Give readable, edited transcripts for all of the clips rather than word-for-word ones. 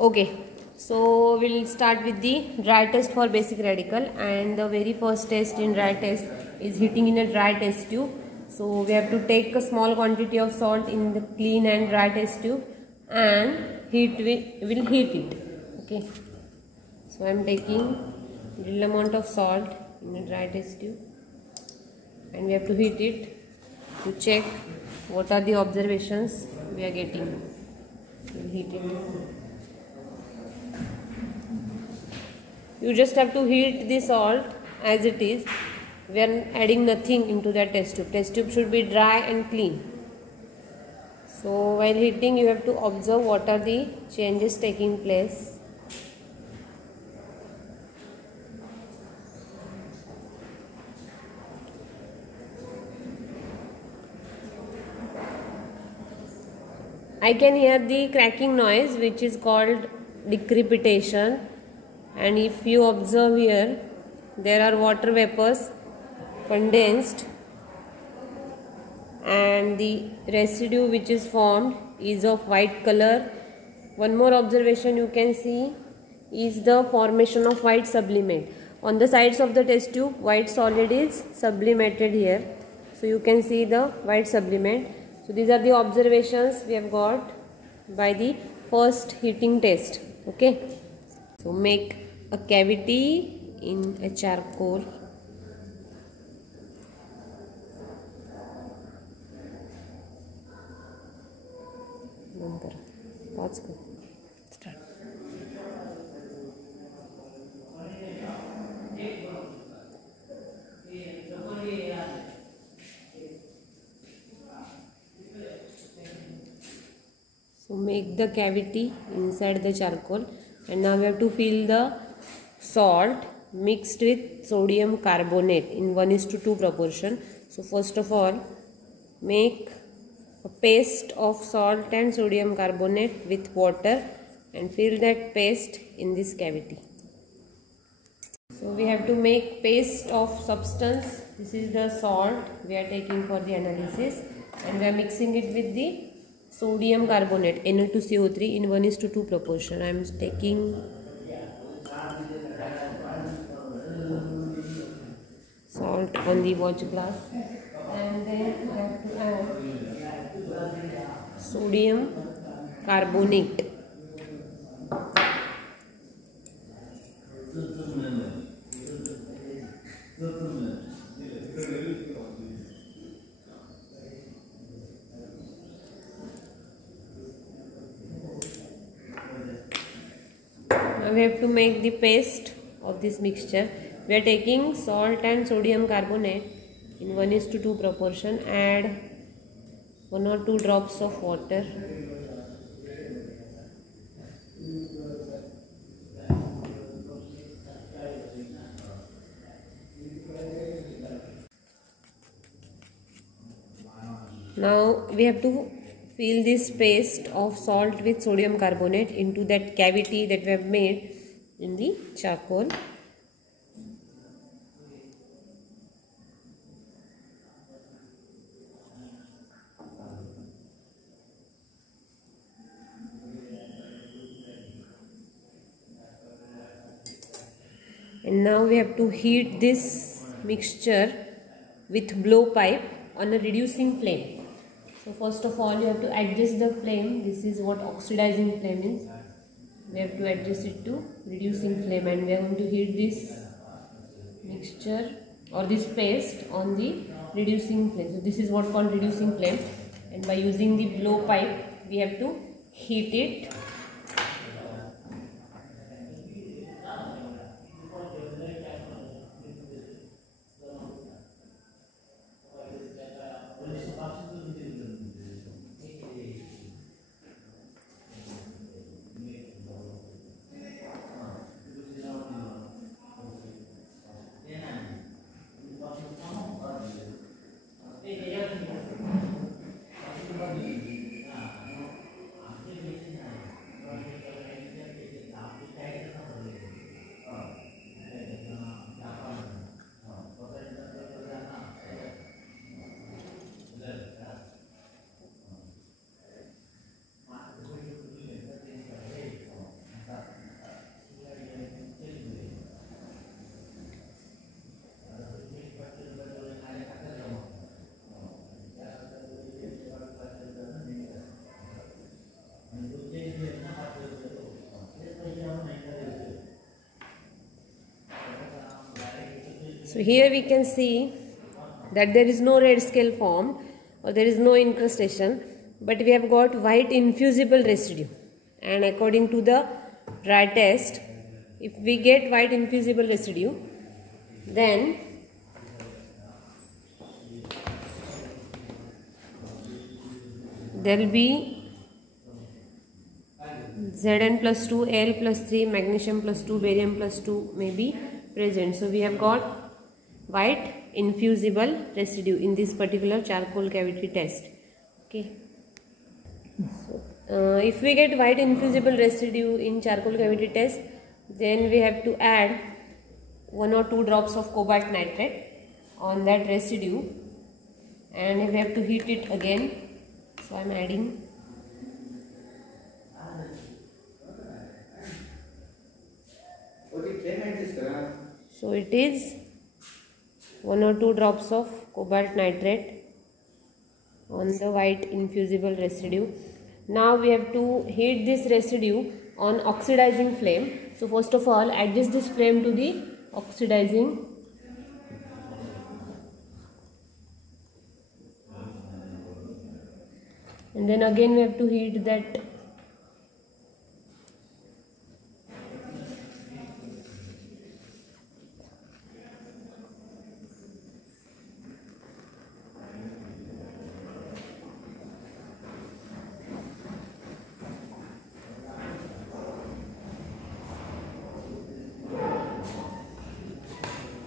Okay, so we'll start with the dry test for basic radical, and the very first test in dry test is heating in a dry test tube. So we have to take a small quantity of salt in the clean and dry test tube and we'll heat it. Okay, so I am taking little amount of salt in a dry test tube and we have to heat it to check what are the observations we are getting. We'll heat it. You just have to heat the salt as it is. We are adding nothing into that test tube. Test tube should be dry and clean. So while heating, you have to observe what are the changes taking place. I can hear the cracking noise, which is called decrepitation. And if you observe here, there are water vapors condensed and the residue which is formed is of white color. One more observation you can see is the formation of white sublimate. On the sides of the test tube, white solid is sublimated here. So you can see the white sublimate. So these are the observations we have got by the first heating test. Okay. So make a cavity in a charcoal. Start. So make the cavity inside the charcoal, and now we have to fill the salt mixed with sodium carbonate in 1:2 proportion. So first of all, make a paste of salt and sodium carbonate with water and fill that paste in this cavity. So we have to make paste of substance. This is the salt we are taking for the analysis, and we are mixing it with the sodium carbonate Na2CO3 in 1:2 proportion. I am taking salt on the watch glass, and then I have to add sodium carbonate. Now we have to make the paste of this mixture. We are taking salt and sodium carbonate in 1:2 proportion. Add 1 or 2 drops of water. Now we have to fill this paste of salt with sodium carbonate into that cavity that we have made in the charcoal. And now we have to heat this mixture with blowpipe on a reducing flame. So first of all, you have to adjust the flame. This is what oxidizing flame is. We have to adjust it to reducing flame, and we are going to heat this mixture or this paste on the reducing flame. So this is what called reducing flame, and by using the blowpipe, we have to heat it. So here we can see that there is no red scale formed or there is no incrustation, but we have got white infusible residue. And according to the dry test, if we get white infusible residue, then there will be Zn plus 2, Al plus 3, magnesium plus 2, barium plus 2 may be present. So we have got white infusible residue in this particular charcoal cavity test. Okay. So, if we get white infusible residue in charcoal cavity test, then we have to add 1 or 2 drops of cobalt nitrate on that residue, and we have to heat it again. So I am adding . So it is 1 or 2 drops of cobalt nitrate on the white infusible residue. Now we have to heat this residue on oxidizing flame. So first of all, adjust this flame to the oxidizing . And then again we have to heat that .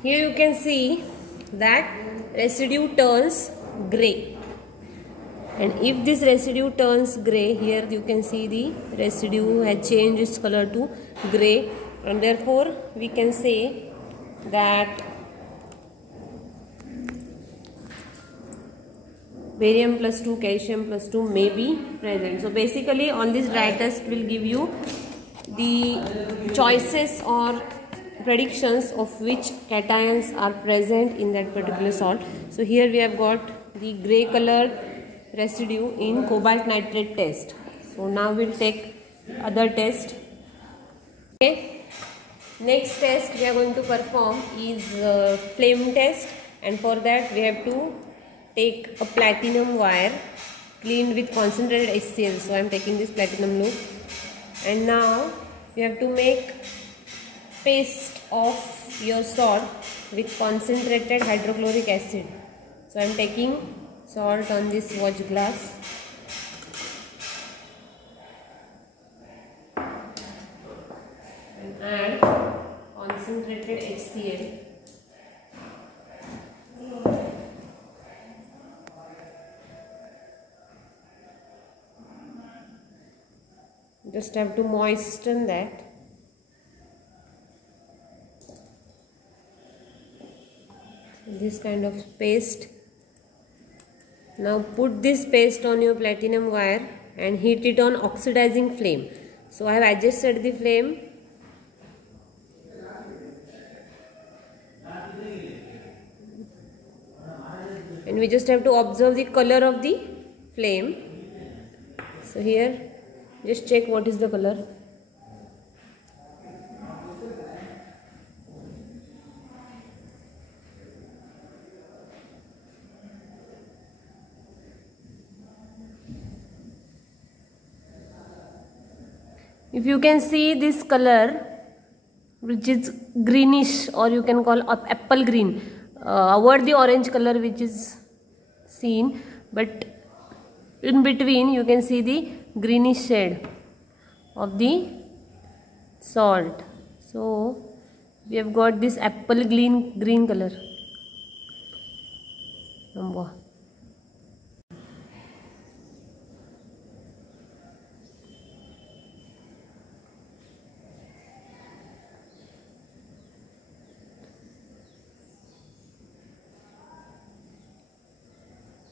Here you can see that residue turns grey, and if this residue turns grey, here you can see the residue has changed its color to grey, and therefore we can say that barium plus 2, calcium plus 2 may be present. So basically on this dry test will give you the choices or predictions of which cations are present in that particular salt. So here we have got the grey colored residue in cobalt nitrate test. So now we will take other test. Okay. Next test we are going to perform is flame test, and for that we have to take a platinum wire cleaned with concentrated HCl. So I am taking this platinum loop, and now we have to make paste of your salt with concentrated hydrochloric acid. So I am taking salt on this watch glass. And add concentrated HCl. Just have to moisten that. This kind of paste. Now put this paste on your platinum wire and heat it on oxidizing flame. So I have adjusted the flame. And we just have to observe the color of the flame. So here just check what is the color. If you can see this color, which is greenish, or you can call apple green, avoid the orange color which is seen, but in between you can see the greenish shade of the salt. So we have got this apple green color.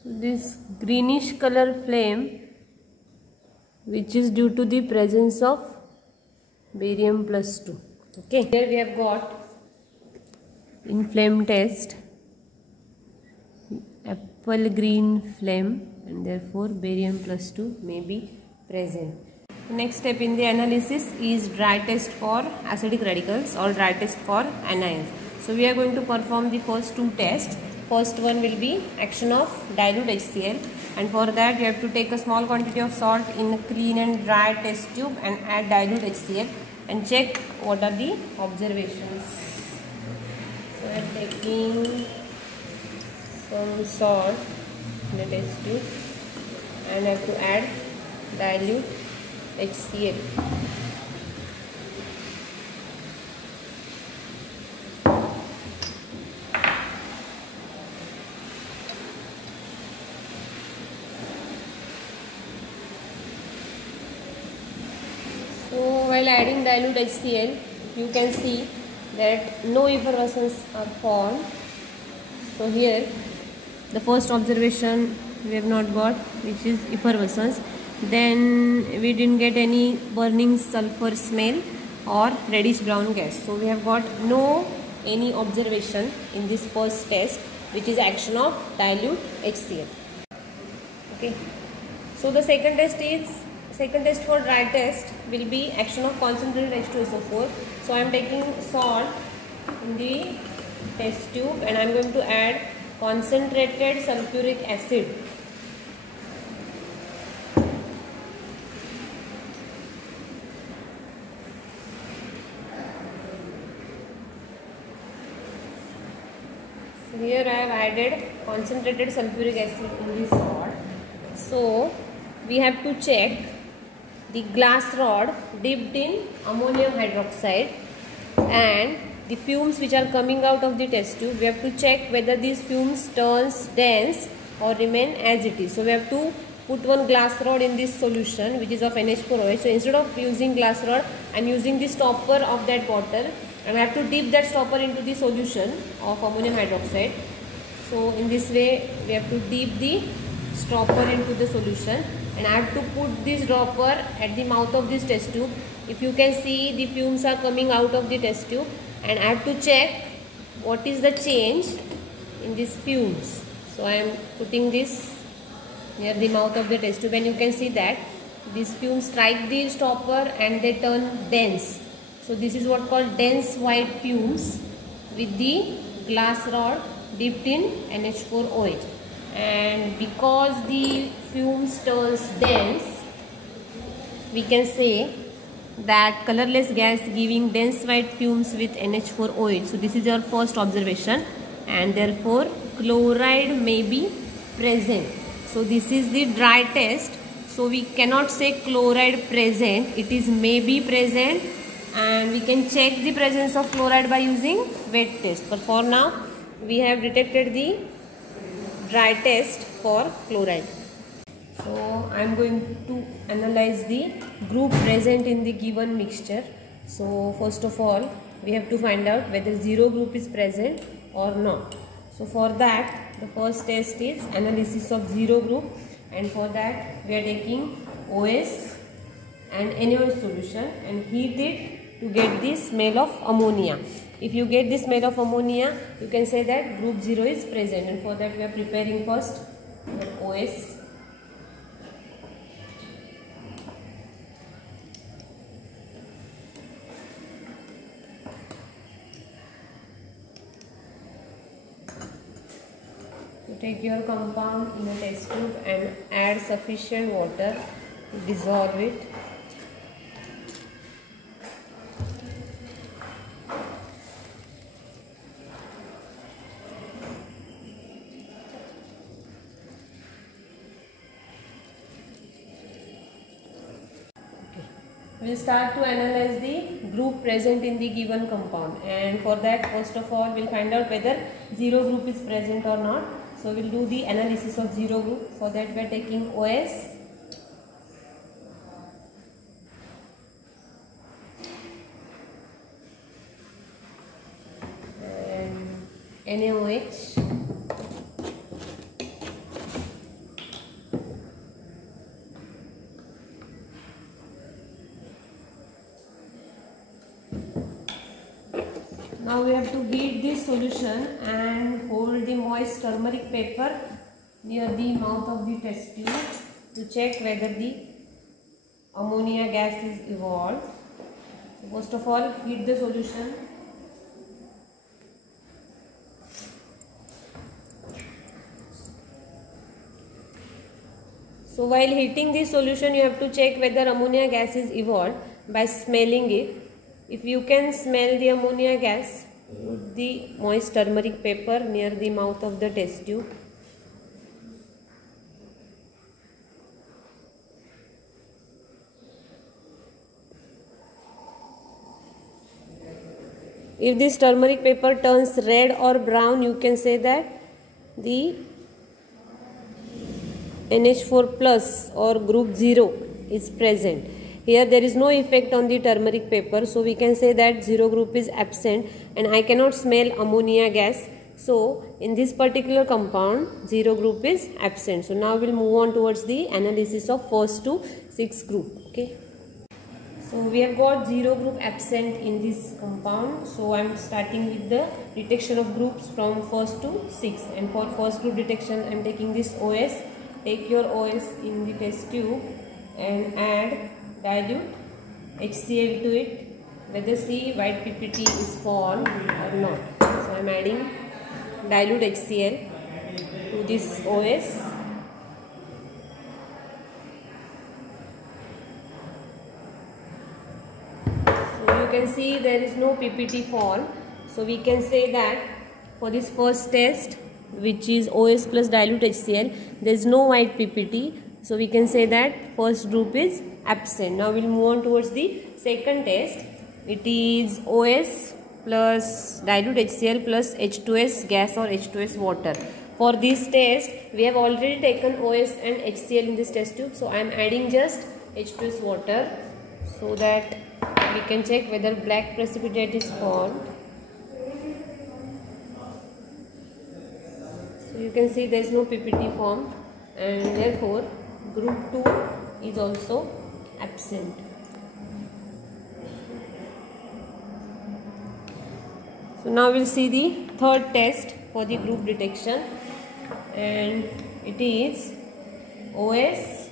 This greenish color flame, which is due to the presence of barium plus 2. Okay, here we have got in flame test apple green flame, and therefore barium plus 2 may be present. Next step in the analysis is dry test for acidic radicals or dry test for anions. So we are going to perform the first two tests. First one will be action of dilute HCl, and for that you have to take a small quantity of salt in a clean and dry test tube and add dilute HCl and check what are the observations. So I am taking some salt in the test tube and I have to add dilute HCl. So while adding dilute HCl, you can see that no effervescence are formed. So here the first observation we have not got, which is effervescence. Then we didn't get any burning sulfur smell or reddish brown gas. So we have got any observation in this first test, which is action of dilute HCl. Okay. So the second test for dry test will be action of concentrated H2SO4. So I am taking salt in the test tube and I am going to add concentrated sulfuric acid. So here I have added concentrated sulfuric acid in this rod. So we have to check the glass rod dipped in ammonium hydroxide and the fumes which are coming out of the test tube. We have to check whether these fumes turns dense or remain as it is. So we have to put one glass rod in this solution, which is of NH4OH. So instead of using glass rod, I am using the stopper of that bottle and I have to dip that stopper into the solution of ammonium hydroxide. So in this way we have to dip the stopper into the solution and I have to put this dropper at the mouth of this test tube. If you can see, the fumes are coming out of the test tube and I have to check what is the change in these fumes. So I am putting this near the mouth of the test tube and you can see that these fumes strike the stopper and they turn dense. So this is what called dense white fumes with the glass rod dipped in NH4OH. And because the fumes turns dense, we can say that colorless gas giving dense white fumes with NH4OH. So this is our first observation and therefore chloride may be present. So this is the dry test. So we cannot say chloride present, it is may be present, and we can check the presence of chloride by using wet test. But for now we have detected the dry test for chloride. So I am going to analyze the group present in the given mixture. So first of all we have to find out whether zero group is present or not. So for that the first test is analysis of zero group, and for that we are taking OS and NaOH solution and heat it to get the smell of ammonia. If you get the smell of ammonia, you can say that group 0 is present, and for that we are preparing first the OS. So take your compound in a test tube and add sufficient water to dissolve it. We will start to analyze the group present in the given compound, and for that first of all we will find out whether zero group is present or not. So we will do the analysis of zero group. For that we are taking OS and NaOH . Now we have to heat this solution and hold the moist turmeric paper near the mouth of the test tube to check whether the ammonia gas is evolved. So first of all, heat the solution So while heating this solution, you have to check whether ammonia gas is evolved by smelling it. If you can smell the ammonia gas, put the moist turmeric paper near the mouth of the test tube. If this turmeric paper turns red or brown, you can say that the NH4 plus or group 0 is present. Here there is no effect on the turmeric paper, so we can say that 0 group is absent and I cannot smell ammonia gas. So in this particular compound 0 group is absent. So now we will move on towards the analysis of first to 6 group. Okay. So we have got 0 group absent in this compound. So I am starting with the detection of groups from first to 6. And for first group detection I am taking this OS. Take your OS in the test tube and add dilute HCl to it. Whether see white PPT is formed or not. So I am adding dilute HCl to this OS. You can see there is no PPT form, so we can say that for this first test, which is OS plus dilute HCl, there is no white PPT, so we can say that first group is absent. Now we will move on towards the second test. It is OS plus dilute HCl plus H2S gas or H2S water. For this test, we have already taken OS and HCl in this test tube, so I am adding just H2S water so that we can check whether black precipitate is formed. So you can see there is no PPT formed and therefore group 2 is also absent. So now we will see the third test for the group detection, and it is OS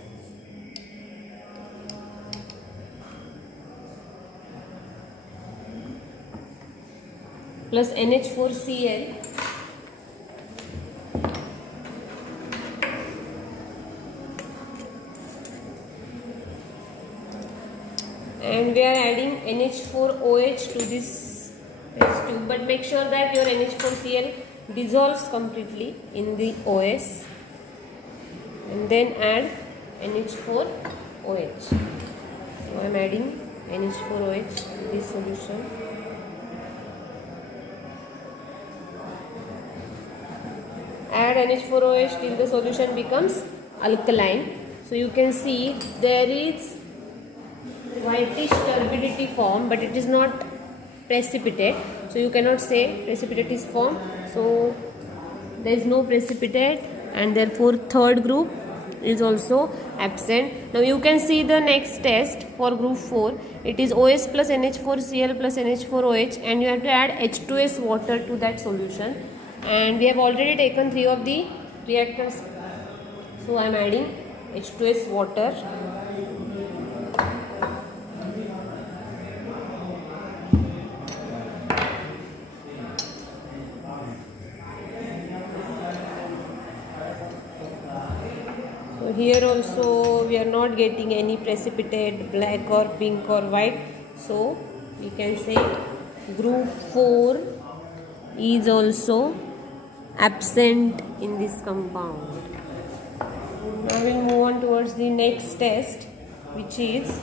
plus NH4Cl and we are adding NH4OH to this test tube, but make sure that your NH4Cl dissolves completely in the OS and then add NH4OH. So I am adding NH4OH in this solution. Add NH4OH till the solution becomes alkaline. So you can see there is whitish turbidity form, but it is not precipitate. So you cannot say precipitate is formed. So there is no precipitate and therefore third group is also absent. Now you can see the next test for group 4. It is OS plus NH4Cl plus NH4OH and you have to add H2S water to that solution. And we have already taken 3 of the reactants, so I am adding H2S water. So here also we are not getting any precipitate black or pink or white, so we can say group 4 is also absent in this compound. Now we will move on towards the next test, which is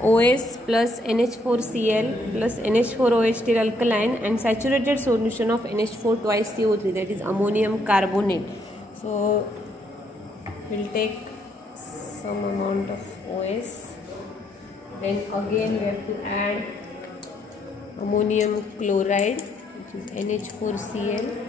OS plus NH4Cl plus NH4OH till alkaline and saturated solution of NH4 twice CO3, that is ammonium carbonate. So we will take some amount of OS, then again we have to add ammonium chloride, which is NH4Cl.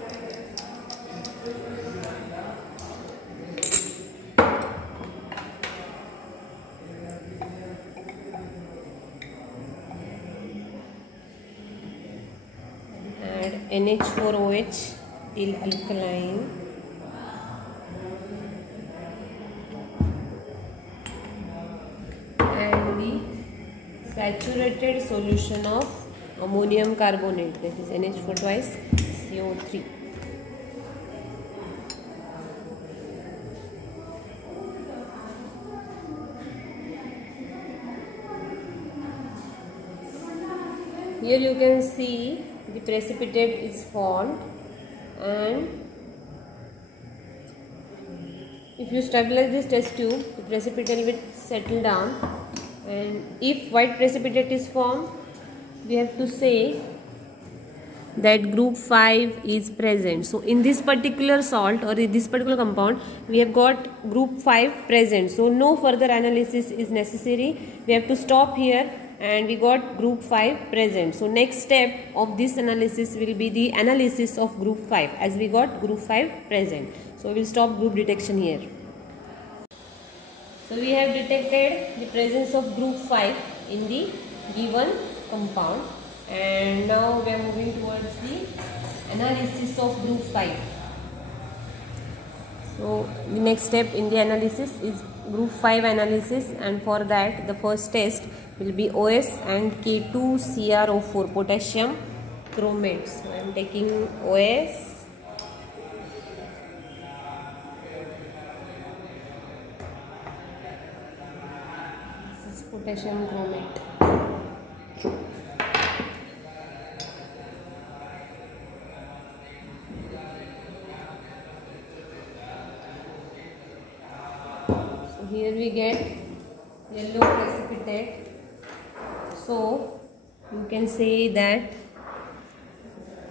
Add NH4OH till alkaline. And the saturated solution of ammonium carbonate, that is NH4 twice CO3. here you can see the precipitate is formed, and if you stabilize this test tube, the precipitate will settle down, and if white precipitate is formed, we have to say that group 5 is present. So in this particular salt or in this particular compound, we have got group 5 present, so no further analysis is necessary. We have to stop here, and we got group 5 present. So next step of this analysis will be the analysis of group 5, as we got group 5 present. So we will stop group detection here. So we have detected the presence of group 5 in the given compound, and now we are moving towards the analysis of group 5. So the next step in the analysis is group 5 analysis, and for that the first test will be OS and K2CrO4 potassium chromate. So I am taking OS. This is potassium chromate. Here we get yellow precipitate. So you can say that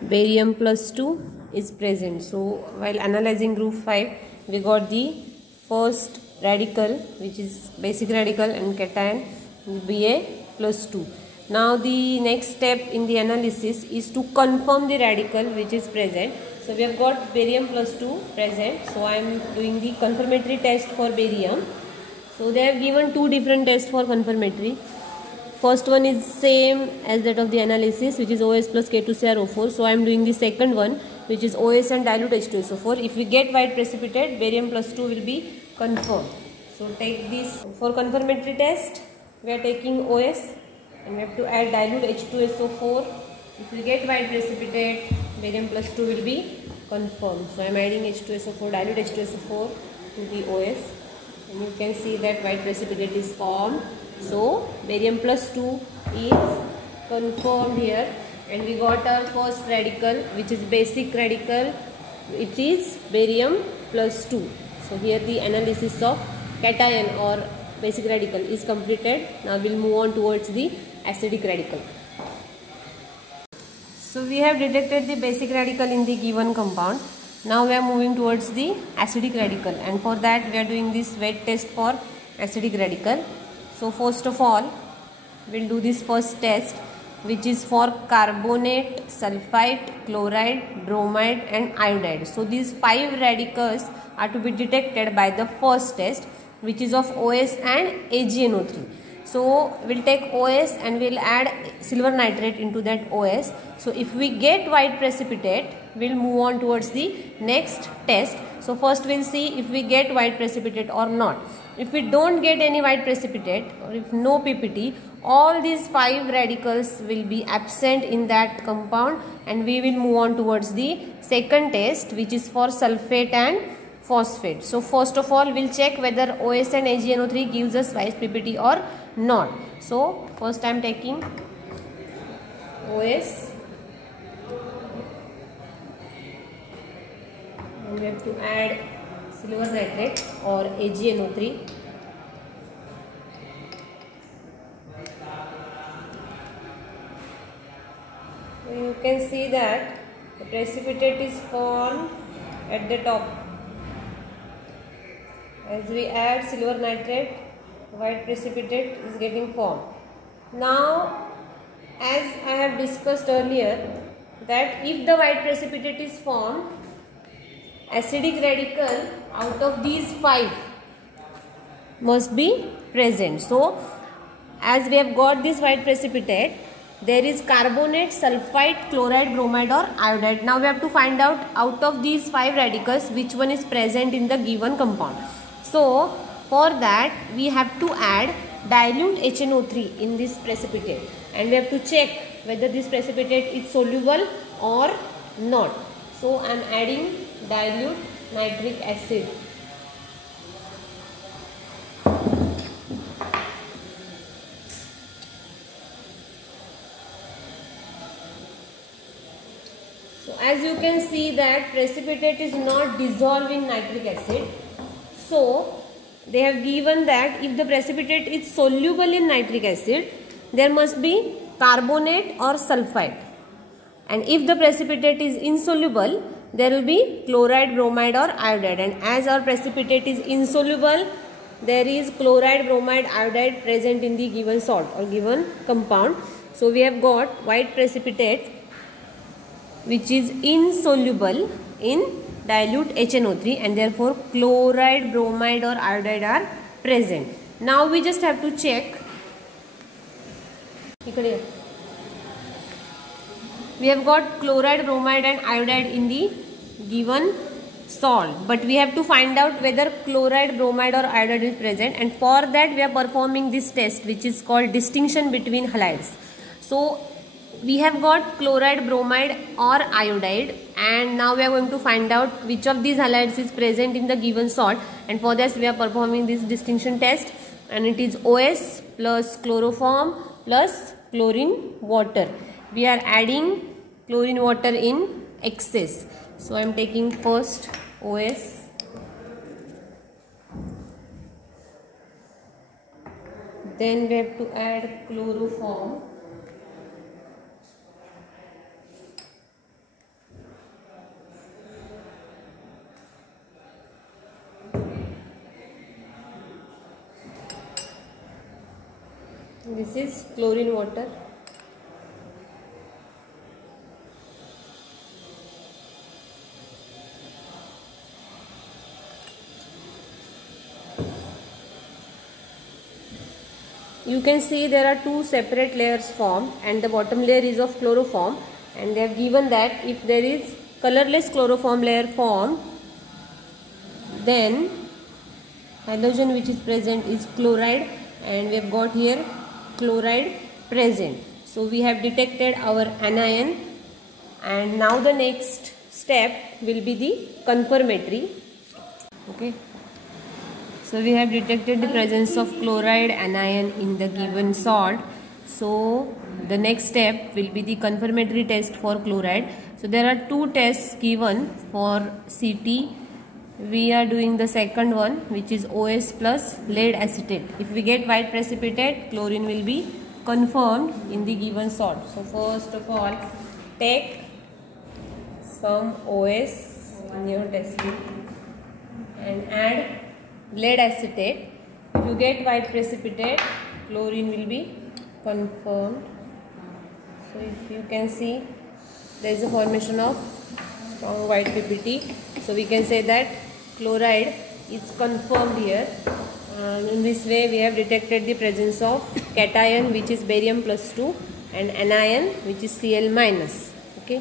barium plus 2 is present. So while analyzing group 5, we got the first radical, which is basic radical, and cation Ba plus 2. Now the next step in the analysis is to confirm the radical which is present. So we have got barium plus 2 present. So I am doing the confirmatory test for barium. So they have given two different tests for confirmatory. First one is same as that of the analysis, which is OS plus K2CrO4. So I am doing the second one, which is OS and dilute H2SO4. If we get white precipitate, barium plus 2 will be confirmed. So take this for confirmatory test. We are taking OS, and we have to add dilute H2SO4. If we get white precipitate, barium plus 2 will be confirmed. So I am adding H2SO4, dilute H2SO4 to the OS. And you can see that white precipitate is formed. So barium plus 2 is confirmed here, and we got our first radical, which is basic radical. It is barium plus 2. So here the analysis of cation or basic radical is completed. Now we will move on towards the acidic radical. So we have detected the basic radical in the given compound. Now we are moving towards the acidic radical, and for that we are doing this wet test for acidic radical. So first of all, we will do this first test, which is for carbonate, sulfite, chloride, bromide and iodide. So these 5 radicals are to be detected by the first test, which is of OS and AgNO3. So we will take OS and we will add silver nitrate into that OS. So if we get white precipitate, we will move on towards the next test. So first we will see if we get white precipitate or not. If we don't get any white precipitate, or if no PPT, all these 5 radicals will be absent in that compound, and we will move on towards the second test, which is for sulfate and phosphate. So first of all, we will check whether OS and AgNO3 gives us white PPT or not. So first I am taking OS, and we have to add silver nitrate or AgNO3. So you can see that the precipitate is formed at the top. As we add silver nitrate, white precipitate is getting formed. Now, as I have discussed earlier, that if the white precipitate is formed, acidic radical out of these 5 must be present. So as we have got this white precipitate, there is carbonate, sulfite, chloride, bromide or iodide. Now we have to find out of these 5 radicals which one is present in the given compound. So for that we have to add dilute HNO3 in this precipitate, and we have to check whether this precipitate is soluble or not. So I am adding dilute nitric acid. So as you can see that precipitate is not dissolved in nitric acid. So they have given that if the precipitate is soluble in nitric acid, there must be carbonate or sulfide. And if the precipitate is insoluble, there will be chloride, bromide or iodide. And as our precipitate is insoluble, there is chloride, bromide, iodide present in the given salt or given compound. So we have got white precipitate which is insoluble in dilute HNO3, and therefore chloride, bromide or iodide are present. Now we just have to check. We have got chloride, bromide and iodide in the given salt, but we have to find out whether chloride, bromide or iodide is present, and for that we are performing this test which is called distinction between halides. So we have got chloride, bromide or iodide, and now we are going to find out which of these halides is present in the given salt, and for this we are performing this distinction test, and it is OS plus chloroform plus chlorine water. We are adding chlorine water in excess. So I am taking first OS, then we have to add chloroform, this is chlorine water. You can see there are two separate layers formed, and the bottom layer is of chloroform, and they have given that if there is colorless chloroform layer formed, then halogen which is present is chloride, and we have got here chloride present. So we have detected our anion, and now the next step will be the confirmatory. Okay. So we have detected the presence of chloride anion in the given salt. So the next step will be the confirmatory test for chloride. So there are two tests given for CT. We are doing the second one, which is OS plus lead acetate. If we get white precipitate, chlorine will be confirmed in the given salt. So first of all, take some OS in your test tube and add lead acetate. If you get white precipitate, chlorine will be confirmed. So if you can see, there is a formation of strong white PPT. So we can say that chloride is confirmed here. In this way we have detected the presence of cation which is barium +2 and anion which is Cl-. Okay.